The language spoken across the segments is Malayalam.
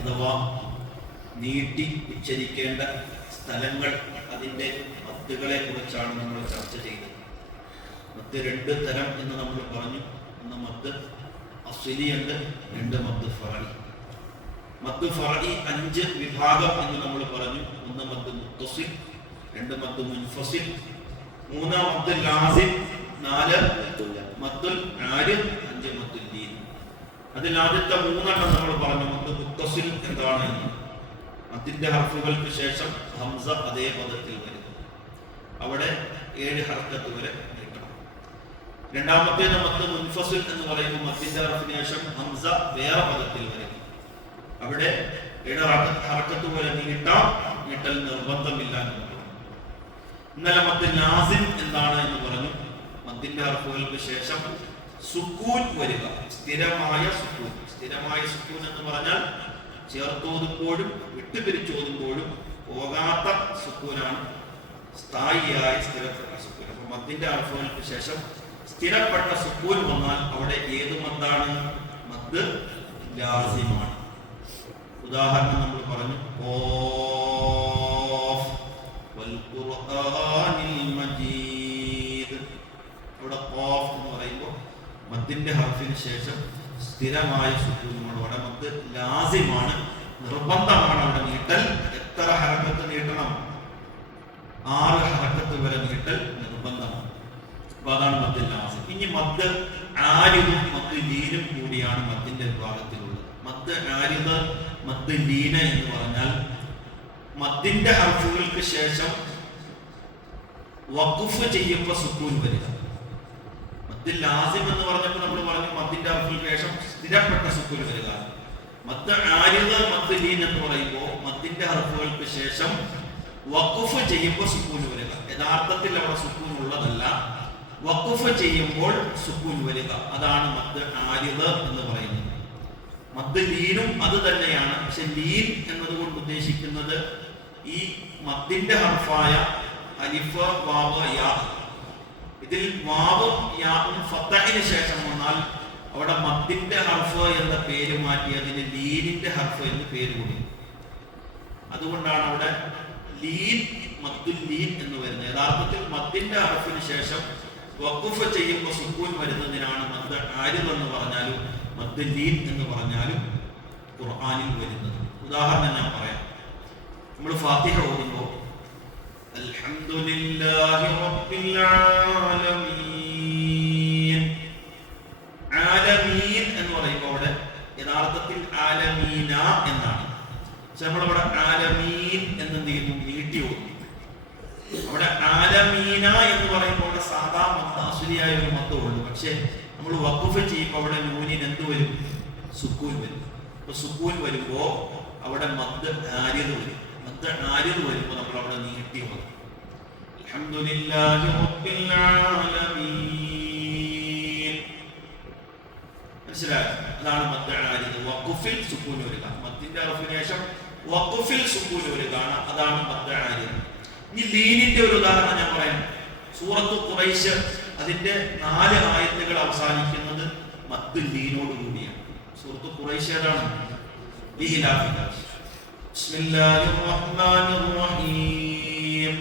അഥവാ നീട്ടി ഉച്ചരിക്കേണ്ട സ്ഥലങ്ങൾ അതിന്റെ മദ്ദുകളെ കുറിച്ചാണ് നമ്മൾ ചർച്ച ചെയ്തത്. മത്ത് രണ്ട് തരം എന്ന് നമ്മൾ പറഞ്ഞു. ഒന്ന് മദ് അസ്വലിയുണ്ട് രണ്ട് മദ്ദ് ഫറായി മത്ത് ഫറായി അഞ്ച് വിഭാഗം എന്ന് നമ്മൾ പറഞ്ഞു. ഒന്ന് മദ്ദ് മുത്തസിൽ രണ്ട് മദ്ദ് മുൻഫസിൽ മൂന്നാം മദ്ദ് ലാസിം നാല് മദ്ദുൽ ആര് അഞ്ച് മദ്ദുൽ ദീൻ. അതിൽ ആദ്യത്തെ മൂന്നെണ്ണം നമ്മൾ പറഞ്ഞു നമുക്ക് മുത്തസിൽ എന്താണ്? അതിന്റെ ഹർഫുകൾക്ക് ശേഷം ഹംസ അതേ പദത്തിൽ വരുന്നു. അവിടെ ഏഴ് ഹർക്കത്ത് വരെ നീട്ടണം രണ്ടാമത്തെ നമുക്ക് മുൻഫസിൽ എന്ന് പറയുമ്പോൾ മത്തിന്റെ ഹർഫിന് ശേഷം ഹംസ വേറെ പദത്തിൽ വരുന്നു. അവിടെ ഏഴ് ഹർക്കത്ത് വരെ നീട്ടാം നീട്ടൽ നിർബന്ധമില്ല എന്ന് പറഞ്ഞു. ഇന്നലെ മത്ത് നാസിം എന്താണ് എന്ന് പറഞ്ഞു. മത്തിന്റെ ഹർഫുകൾക്ക് ശേഷം സുക്കൂൻ വരിക. സ്ഥിരമായ സുക്കൂൻ. സ്ഥിരമായ സുക്കൂൻ എന്ന് പറഞ്ഞാൽ ചേർത്തോതുമ്പോഴും വിട്ടുപിരിച്ചോതുമ്പോഴും പോകാത്ത സുക്കൂനാണ് സ്ഥായിയായ സ്ഥിര സുക്കൂൻ. അപ്പൊ മദ്ദിന്റെ ഹർഫുകൾക്ക് ശേഷം സ്ഥിരപ്പെട്ട സുക്കൂൻ വന്നാൽ അവിടെ ഏത് മദ്ദാണ്? മദ് ലാസിമാണ്. ഉദാഹരണം നമ്മൾ പറഞ്ഞു. ഓ വൽ ഖുർആനിൽ മജീദ് ഇവിടെ ഖാഫ് എന്ന് പറയുമ്പോൾ മദ്ദിന്റെ ഹർഫിന് ശേഷം സ്ഥിരമായ അവിടെ മദ് ലാസിമാണ് നിർബന്ധമാണ് അവിടെ നീട്ടൽ. എത്ര ഹരക്കത്ത് നീട്ടണം? ആറ് ഹരക്കത്ത് വരെ നീട്ടൽ നിർബന്ധമാണ്. അപ്പൊ അതാണ് മദ് ലാസിം. ഇനി മദ് ആരിതും മദ് ലീനും കൂടിയാണ് മദ്ദിന്റെ വിഭാഗത്തിലുള്ളത്. മദ് ആരിത് മദ് ലീന എന്ന് പറഞ്ഞാൽ മദ്ദിന്റെ ഹർഫുകൾക്ക് ശേഷം വഖുഫ് ചെയ്യുമ്പോൾ സുക്കൂൻ വരിക. മദ് ലാസിം എന്ന് പറഞ്ഞപ്പോൾ നമ്മൾ പറഞ്ഞു മദ്ദിന്റെ ഹർഫുകൾക്ക് ശേഷം സ്ഥിരപ്പെട്ട സുക്കൂൻ വരിക മദ് ആരിത് മദ് ലീൻ എന്ന് പറയുമ്പോൾ മദ്ദിന്റെ ഹർഫുകൾക്ക് ശേഷം വഖഫ് ചെയ്യുമ്പോൾ സുക്കൂൻ വരിക യഥാർത്ഥത്തിൽ അവിടെ സുക്കൂൻ ഉള്ളതല്ല. വഖഫ് ചെയ്യുമ്പോൾ സുക്കൂൻ വരിക അതാണ് മദ് ആരിത് എന്ന് പറയുന്നത്. മദ് ലീനും അത് തന്നെയാണ്. പക്ഷെ ലീൻ എന്നതുകൊണ്ട് ഉദ്ദേശിക്കുന്നത് ഈ മദ്ദിന്റെ ഹർഫായ അലിഫ് വാവ് യാ ഇതിൽ വാവും യാവും ഫത്തഹിന് ശേഷം വന്നാൽ അവിടെ മദ്ദിന്റെ ഹർഫ് എന്ന പേര് മാറ്റി അതിന് ലീനിന്റെ ഹർഫ് എന്ന് പേര് കൂടി. അതുകൊണ്ടാണ് അവിടെ ലീൻ മദ്ദുൽ ലീൻ എന്ന് വരുന്നത്. യഥാർത്ഥത്തിൽ മദ്ദിന്റെ ഹർഫിന് ശേഷം വഖഫ് ചെയ്യുമ്പോൾ സുക്കൂൻ വരുന്നതിനാണ് മദ് ആരിദ് എന്ന് പറഞ്ഞാലും മദ് ലീൻ എന്ന് പറഞ്ഞാലും ഖുർആനിൽ വരുന്നത്. ഉദാഹരണം ഞാൻ പറയാം. നമ്മൾ ഫാത്തിഹ ഓതുമ്പോൾ അൽഹംദുലില്ലാഹി റബ്ബിൽ ആലമീൻ. ആലമീൻ എന്ന് പറയുമ്പോൾ യഥാർത്ഥത്തിൽ ആലമീന എന്നാണ്. പക്ഷെ നമ്മളിവിടെ ആലമീൻ എന്ന് ചെയ്യുന്നു നീട്ടി ഓതുന്നു അവിടെ ആലമീന എന്ന് പറയുമ്പോൾ സാധാ മത്ത അസുരിയായ ഒരു മത്തേ ഉള്ളൂ. പക്ഷെ നമ്മൾ വഖഫ് ചെയ്യുമ്പോൾ അവിടെ നൂനിന് എന്ത് വരും? സുക്കൂൻ വരും. അപ്പൊ സുക്കൂൻ വരുമ്പോ അവിടെ മദ് ആര്യത വരും. ആര്യത് വരുമ്പോൾ നമ്മൾ അവിടെ നീട്ടി വന്നു. ആലമീൻ. അതാണ് മദ് ആര്യത് വഖഫിൽ സുക്കൂൻ വരിക. മദ്ദിന്റെ അറഫിന് സുക്കൂൻ വരിക. അതാണ് മദ് ആര്യത് ഇനി ലീനിന്റെ ഒരു ഉദാഹരണം ഞാൻ പറയാം. സൂറത്ത് ഖുറൈശ് അതിന്റെ നാല് ആയത്തുകൾ അവസാനിക്കുന്നത് മത്ത് ലീനോട് കൂടിയാണ് സൂറത്ത് ഖുറൈശ് ഏതാണ്? ലീലാഫിക. الله الرحمن الرحيم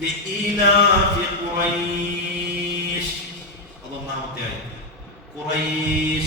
لإلاف قريش അതൊന്നാമത്തെ ആയത് قريش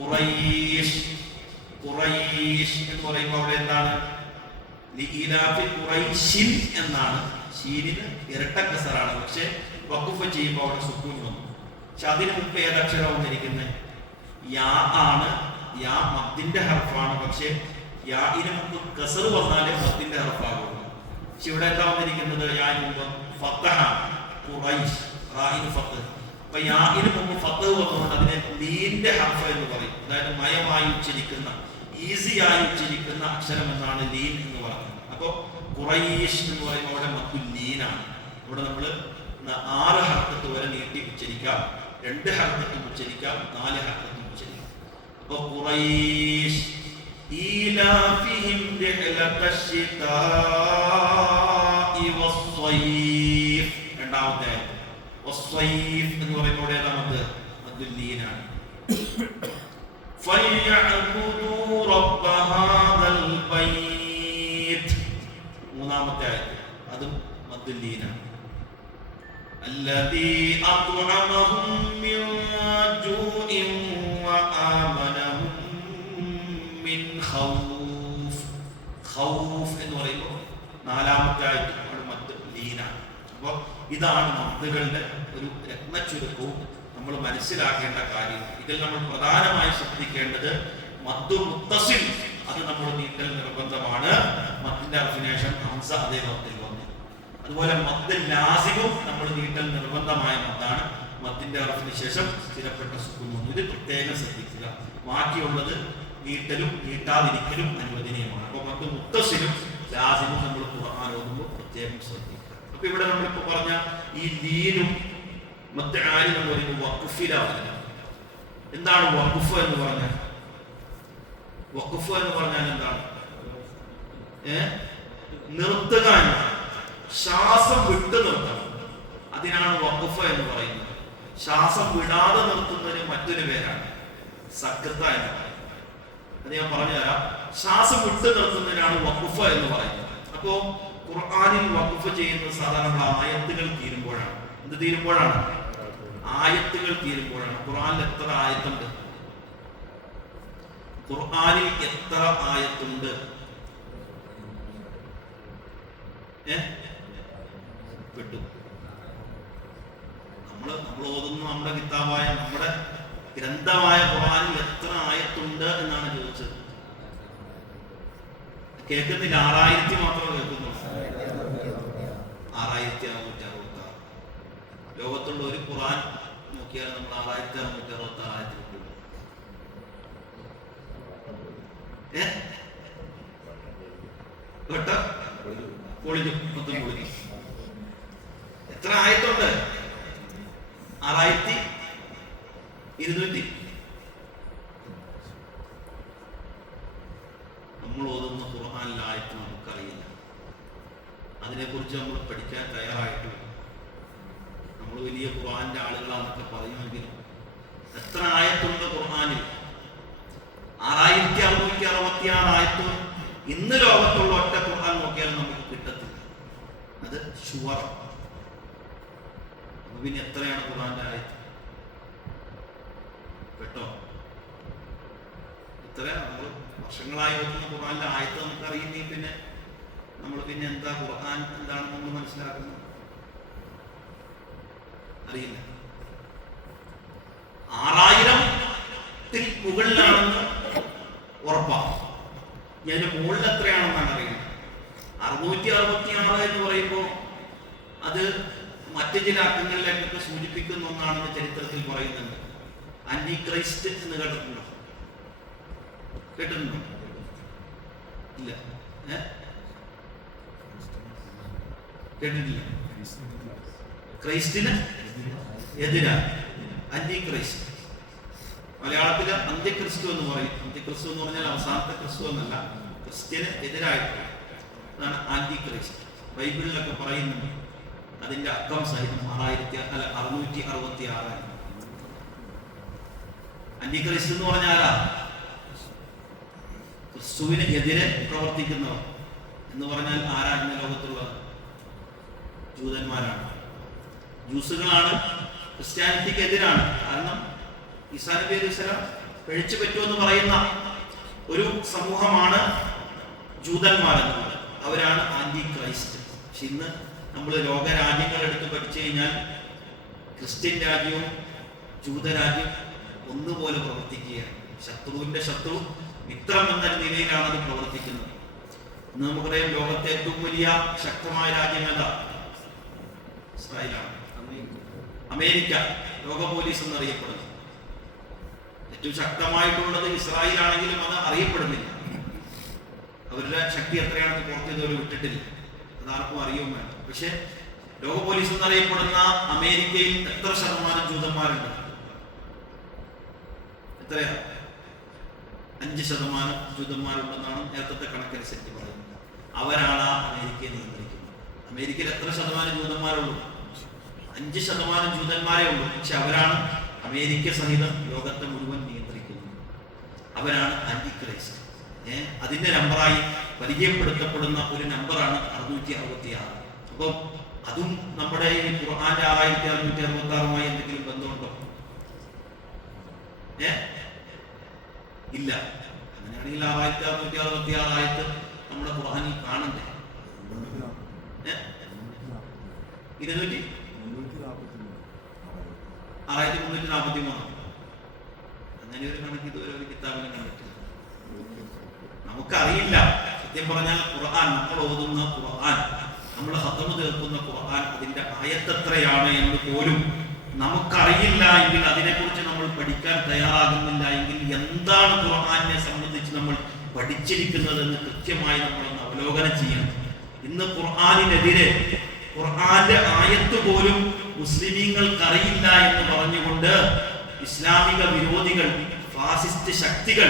قريش قريش എന്ന് പറയുമ്പോൾ അവിടെ എന്താണ്? ഖുറൈശിൻ എന്നാണ്. ഷീനിന് ഇരട്ട കസറാണ് പക്ഷെ വഖഫ് ചെയ്യുമ്പോൾ അവിടെ സുക്കൂൻ വന്നു. പക്ഷെ അതിന് മുമ്പ് ഏതക്ഷരം വന്നിരിക്കുന്നത് യാ ആണ്. യാ മദ്ദിന്റെ ഹർഫാണ്. പക്ഷെ യാഇന് മുമ്പ് കസർ വന്നാലേ ഫത്തിന്റെ ഹർഫാകുള്ളൂ പക്ഷെ ഇവിടെ എന്താ വന്നിരിക്കുന്നത്? യാന് മുമ്പ് ഖുറൈശ് റായിന് ഫത്ത്. അപ്പൊ യാഇന് മുമ്പ് ഫത്ത് വന്നുകൊണ്ട് അതിനെ ലീന്റെ ഹർഫ എന്ന് പറയും. അതായത് മയമായി ഉച്ചരിക്കുന്ന ഈസിയായി ഉച്ചരിക്കുന്ന അക്ഷരം എന്നാണ് ലീൻ എന്ന് പറയുന്നത്. അപ്പൊ ഖുറൈഷ് എന്ന് പറയുമ്പോൾ അവിടെ മദ്ദുൽ ലീനാണ്. ഇവിടെ നമ്മൾ ആറ് ഹർക്കത്ത് വരെ നീട്ടി ഉച്ചരിക്കാം. രണ്ട് ഹർക്കത്തും ഉച്ചരിക്കാം നാല് ഹർക്കത്തും ഉച്ചരിക്കാം. അപ്പൊ ഖുറൈശ് ഈലാഫിഹിം റിഹ്ലത الشتاء والصيف രണ്ടാമത്തെ ആയത്ത് വസ്സൈഫ് എന്ന് പറയുമ്പോൾ ഏതാണത് മദ്ദുൽ ലീനാണ് فليعبدوا رب هذا البيت മൂന്നാമത്തെ ആയത്ത് അതും മദ്ദല്ലീനാണ് الذي أطعمهم من جوع وآمنهم من خوف خوف എന്ന് പറയുമ്പോൾ നാലാമത്തെ ആയിട്ട് നമ്മുടെ മദ് ലീനാണ് അപ്പോൾ ഇതാണ് മദ്ദുകളുടെ ഒരു രത്നച്ചുരുക്കവും നമ്മൾ മനസ്സിലാക്കേണ്ട കാര്യം. ഇതിൽ നമ്മൾ പ്രധാനമായി ശ്രദ്ധിക്കേണ്ടത് മദ്ദു മുത്തസിൽ. അത് നമ്മൾ നീന്തൽ നിർബന്ധമാണ്. മദ്ദിന്റെ അഭിനേഷൻ ഹംസ അതേ മദ്ദിൽ വന്നു. അതുപോലെ മദ് ലാസിമും നമ്മൾ നീട്ടൽ നിർബന്ധമായ മദ്ദാണ് മദ്ദിന്റെ അർഫിന് ശേഷം സ്ഥിരപ്പെട്ട സുഖം വന്നു. ഇത് പ്രത്യേകം ശ്രദ്ധിക്കുക. ബാക്കിയുള്ളത് നീട്ടലും നീട്ടാതിരിക്കലും അനുവദനീയമാണ്. അപ്പൊ മറ്റു മുത്തസിനും ലാസിനും നമ്മൾ ഖുർആൻ ഓതുമ്പോൾ പ്രത്യേകം ശ്രദ്ധിക്കുക. അപ്പൊ ഇവിടെ നമ്മളിപ്പോ പറഞ്ഞ ഈ ലീനും മറ്റാരും നമ്മൾ പറയുന്നത് വഖുഫിലാണ്. എന്താണ് വഖുഫ് എന്ന് പറഞ്ഞാൽ? വഖുഫ് എന്ന് പറഞ്ഞാൽ എന്താണ്? ഏ? നിർത്തുക ശ്വാസം വിട്ടു നിർത്തണം. അതിനാണ് വഖുഫ് എന്ന് പറയുന്നത്. ശ്വാസം വിടാതെ നിർത്തുന്നതിന് മറ്റൊരു പേരാണ് സക്കത്ത എന്ന് പറയുന്നത്. അത് ഞാൻ പറഞ്ഞുതരാം. ശ്വാസം വിട്ടു നിർത്തുന്നതിനാണ് വഖുഫ എന്ന് പറയുന്നത്. അപ്പോ ഖുർആാനിൽ വഖുഫ ചെയ്യുന്നത് സാധാരണ ആയത്തുകൾ തീരുമ്പോഴാണ്. എന്ത് തീരുമ്പോഴാണ്? ആയത്തുകൾ തീരുമ്പോഴാണ്. ഖുർആാനിൽ എത്ര ആയത്തുണ്ട്? ഖുർആാനിൽ എത്ര ആയത്തുണ്ട്? ഏ? പെട്ടു. നമ്മൾ നമ്മൾ ഓതുന്ന നമ്മുടെ കിതാബായ നമ്മുടെ ഗ്രന്ഥമായ ഖുർആനിൽ എത്ര ആയത്തുണ്ട് എന്നാണ് ചോദിച്ചത്? കേൾക്കുന്നില്ല. ആറായിരത്തി മാത്രമേ കേൾക്കുന്നു ആറായിരത്തി അറുന്നൂറ്റി അറുപത്തി ആറ് ലോകത്തുള്ള ഒരു ഖുർആൻ നോക്കിയാൽ നമ്മൾ ആറായിരത്തി അറുന്നൂറ്റി അറുപത്തി ആറ് ആയത്തിൽ കേട്ടോ പൊളിഞ്ഞു. മൊത്തം പൊളിഞ്ഞു. എത്ര ആയത്തുണ്ട് ആറായിരത്തി ഇരുന്നൂറ്റി. നമ്മൾ ഓതുന്ന ഖുർഹാനിലായിട്ട് നമുക്കറിയില്ല. അതിനെക്കുറിച്ച് നമ്മൾ പഠിക്കാൻ തയ്യാറായിട്ടില്ല നമ്മൾ വലിയ ഖുർഹാന്റെ ആളുകളാണെന്നൊക്കെ പറയുമെങ്കിലും എത്ര ആയത്തുണ്ട് ഖുർആാനിൽ? ആറായിരത്തി അറുന്നൂറ്റി അറുപത്തി ആറ് ആയത്തും ഇന്ന് ലോകത്തുള്ള ഒറ്റ ഖുർആൻ നോക്കിയാൽ നമുക്ക് കിട്ടത്തില്ല. അത് ഷുവർ. പിന്നെ എത്രയാണ് ഖുർആന്റെ ആയത്ത്? കേട്ടോ. ഇത്ര നമ്മൾ വർഷങ്ങളായി ഓതുന്ന ഖുർആാനിലെ ആയത്ത് നമുക്ക് അറിയുന്നേ പിന്നെ നമ്മൾ പിന്നെ എന്താ ഖുർആൻ എന്താണെന്ന് നമ്മൾ മനസ്സിലാക്കുന്നത് അറിയില്ല. ആറായിരത്തിൽ മുകളിലാണെന്ന് ഉറപ്പാണ് ഞാൻ മുകളിൽ എത്രയാണെന്നാണ് അറിയുന്നത്? അറുന്നൂറ്റി അറുപത്തി ആറ് എന്ന് പറയുമ്പോൾ അത് മറ്റു ചില അക്കങ്ങളിലേക്കൊക്കെ സൂചിപ്പിക്കുന്ന ഒന്നാണെന്ന് ചരിത്രത്തിൽ പറയുന്നുണ്ട്. ആന്റി ക്രൈസ്റ്റ് എന്ന് കേട്ടിട്ടുണ്ടോ? കേട്ടിട്ടുണ്ടോ? ഇല്ല. കേട്ടിട്ടില്ല. ക്രൈസ്റ്റിന് എതിരാണ് ആന്റി ക്രൈസ്റ്റ് മലയാളത്തിലെ അന്ത്യക്രിസ്തു എന്ന് പറയും. അന്ത്യക്രിസ്തു എന്ന് പറഞ്ഞാൽ അവസാനത്തെ ക്രിസ്തു എന്നല്ല ക്രിസ്ത്യന് എതിരായിട്ടുള്ള അതാണ് ആന്റി ക്രൈസ്റ്റ് ബൈബിളിലൊക്കെ പറയുന്നുണ്ട്. അതിന്റെ അക്കം സഹിതം ആറായിരത്തി അല്ല അറുന്നൂറ്റി അറുപത്തി ആറായിരം ആന്റി ക്രൈസ്റ്റ് എന്ന് പറഞ്ഞാൽ ക്രിസ്തുവിന് എതിരെ പ്രവർത്തിക്കുന്നവർ. എന്ന് പറഞ്ഞാൽ ആരാണ് ലോകത്തുള്ള ജൂതന്മാരാണ്. ജൂസുകളാണ് ക്രിസ്ത്യാനിറ്റിക്ക് എതിരാണ്. കാരണം ഈസാ നബി അലൈഹി സ്വലാം പറയുന്ന ഒരു സമൂഹമാണ് ജൂതന്മാരെന്ന് പറയുന്നത്. അവരാണ് ആന്റി ക്രൈസ്റ്റ് പക്ഷെ ഇന്ന് നമ്മൾ ലോകരാജ്യങ്ങൾ എടുത്ത് പഠിച്ചു കഴിഞ്ഞാൽ ക്രിസ്ത്യൻ രാജ്യവും ജൂതരാജ്യം ഒന്നുപോലെ പ്രവർത്തിക്കുക. ശത്രുവിന്റെ ശത്രു മിത്രം എന്ന നിലയിലാണ് അത് പ്രവർത്തിക്കുന്നത്. ഇന്ന് നമുക്കറിയാം ലോകത്തെ ഏറ്റവും വലിയ ശക്തമായ രാജ്യം ഏതാ? ഇസ്രായേലാണ്. അമേരിക്ക. ലോക പോലീസ് എന്നറിയപ്പെടുന്നു. ഏറ്റവും ശക്തമായിട്ടുള്ളത് ഇസ്രായേൽ ആണെങ്കിലും അത് അറിയപ്പെടുന്നില്ല. അവരുടെ ശക്തി എത്രയാണെന്ന് പുറത്തു ഇതുവരെ വിട്ടിട്ടില്ല. അതാർക്കും അറിയുകയും വേണ്ട. പക്ഷെ ലോക പോലീസ് എന്നറിയപ്പെടുന്ന അമേരിക്കയിൽ എത്ര ശതമാനം ജൂതന്മാരുണ്ട്? എത്രയാ? അഞ്ച് ശതമാനം ജൂതന്മാരുണ്ടെന്നാണ് നേരത്തെ കണക്കനുസരിച്ച് പറയുന്നത്. അവരാണ് അമേരിക്കയെ നിയന്ത്രിക്കുന്നത്. അമേരിക്കയിൽ എത്ര ശതമാനം ജൂതന്മാരുള്ളൂ അഞ്ച് ശതമാനം ജൂതന്മാരെ ഉള്ളൂ. പക്ഷെ അവരാണ് അമേരിക്ക സഹിതം ലോകത്തെ മുഴുവൻ നിയന്ത്രിക്കുന്നത്. അവരാണ് ആന്റി ക്രൈസ്റ്റ് ഏഹ് അതിന്റെ നമ്പറായി പരിചയപ്പെടുത്തപ്പെടുന്ന ഒരു നമ്പറാണ് അറുന്നൂറ്റി അറുപത്തി ആറ് അപ്പം അതും നമ്മുടെ ഈ ഖുർആാന്റെ ആറായിരത്തി അറുന്നൂറ്റി അറുപത്തി ആറുമായി എന്തെങ്കിലും ബന്ധമുണ്ടോ? ഏ? ഇല്ല. അങ്ങനെയാണെങ്കിൽ ആറായിരത്തി അറുന്നൂറ്റി അറുപത്തി ആറായിരത്ത് നമ്മുടെ ഖുർആനിൽ കാണണ്ടേ? ഇരുന്നൂറ്റി? ആറായിരത്തി മുന്നൂറ്റി നാൽപ്പത്തി മൂന്ന് അങ്ങനെ ഒരു കണക്ക് ഇതുവരെ ഒരു കിതാബിനെ കണ്ടിട്ടില്ല. നമുക്കറിയില്ല. സത്യം പറഞ്ഞാൽ ഖുർആൻ നമ്മൾ ഓതുന്ന ഖുർആൻ നമ്മൾ ഹത്തമ് തീർക്കുന്ന ഖുർആൻ അതിന്റെ ആയത്തെത്രയാണ് എന്ന് പോലും നമുക്കറിയില്ല എങ്കിൽ അതിനെക്കുറിച്ച് നമ്മൾ പഠിക്കാൻ തയ്യാറാകുന്നില്ല എങ്കിൽ എന്താണ് ഖുർആാനിനെ സംബന്ധിച്ച് നമ്മൾ പഠിച്ചിരിക്കുന്നതെന്ന് കൃത്യമായി നമ്മൾ അവലോകനം ചെയ്യണം. ഇന്ന് ഖുർആാനിനെതിരെ ഖുർആാന്റെ ആയത്ത് പോലും മുസ്ലിമീങ്ങൾക്ക് മുസ്ലിമീങ്ങൾക്കറിയില്ല എന്ന് പറഞ്ഞുകൊണ്ട് ഇസ്ലാമിക വിരോധികൾ ഫാസിസ്റ്റ് ശക്തികൾ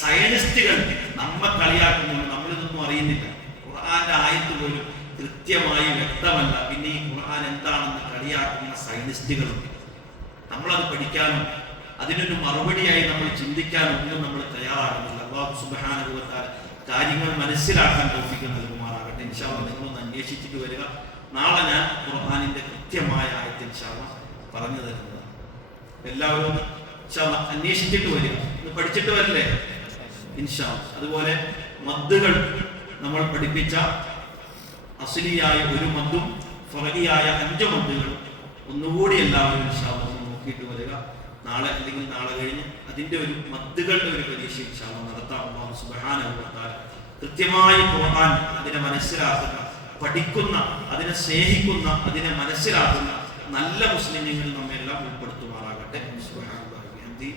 സയനിസ്റ്റുകൾ നമ്മെ കളിയാക്കുന്നുണ്ട് നമ്മളിതൊന്നും അറിയുന്നില്ല. ഖുർആാന്റെ ആയത്ത് പോലും കൃത്യമായി വ്യക്തമല്ല. പിന്നെ ഈ ഖുർആൻ എന്താണെന്ന് കളിയാക്കുന്ന സൈനിസ്റ്റുകളുണ്ട് നമ്മളത് പഠിക്കാനും അതിനൊരു മറുപടിയായി നമ്മൾ ചിന്തിക്കാനും ഒന്നും നമ്മൾ തയ്യാറാകുന്നില്ല. അള്ളാഹു സുബാനുഭവത്താൽ കാര്യങ്ങൾ മനസ്സിലാക്കാൻ തോഫിക്ക് നൽകുമാറാകട്ടെ ഇൻഷാല്ല നിങ്ങളൊന്ന് അന്വേഷിച്ചിട്ട് വരിക. നാളെ ഞാൻ ഖുർഹാനിന്റെ കൃത്യമായ ആയത്തിൽ ഇൻഷാല്ല പറഞ്ഞു തരുന്നത് എല്ലാവരും ഒന്ന് ഇൻഷാല്ലാ അന്വേഷിച്ചിട്ട് വരിക. ഒന്ന് പഠിച്ചിട്ട് വരില്ലേ? ഇൻഷാ അതുപോലെ മദ്ദുകൾ നമ്മൾ പഠിപ്പിച്ച അസുലിയായ ഒരു മദ്ദും ഫറഹിയായ അഞ്ച് മദ്ദുകൾ ഒന്നുകൂടി എല്ലാവരും ശാപം നോക്കിയിട്ട് വരിക. നാളെ അല്ലെങ്കിൽ നാളെ കഴിഞ്ഞ് അതിന്റെ ഒരു മദ്ദുകളുടെ ഒരു പരീക്ഷ ശാപം നടത്താം. തആല കൃത്യമായി പോകാൻ അതിനെ മനസ്സിലാക്കുക പഠിക്കുന്ന അതിനെ സ്നേഹിക്കുന്ന അതിനെ മനസ്സിലാക്കുന്ന നല്ല മുസ്ലിങ്ങൾ നമ്മെല്ലാം ഉൾപ്പെടുത്തുമാറാകട്ടെ. സുബ്ഹാനല്ലാഹി വബിഹംദി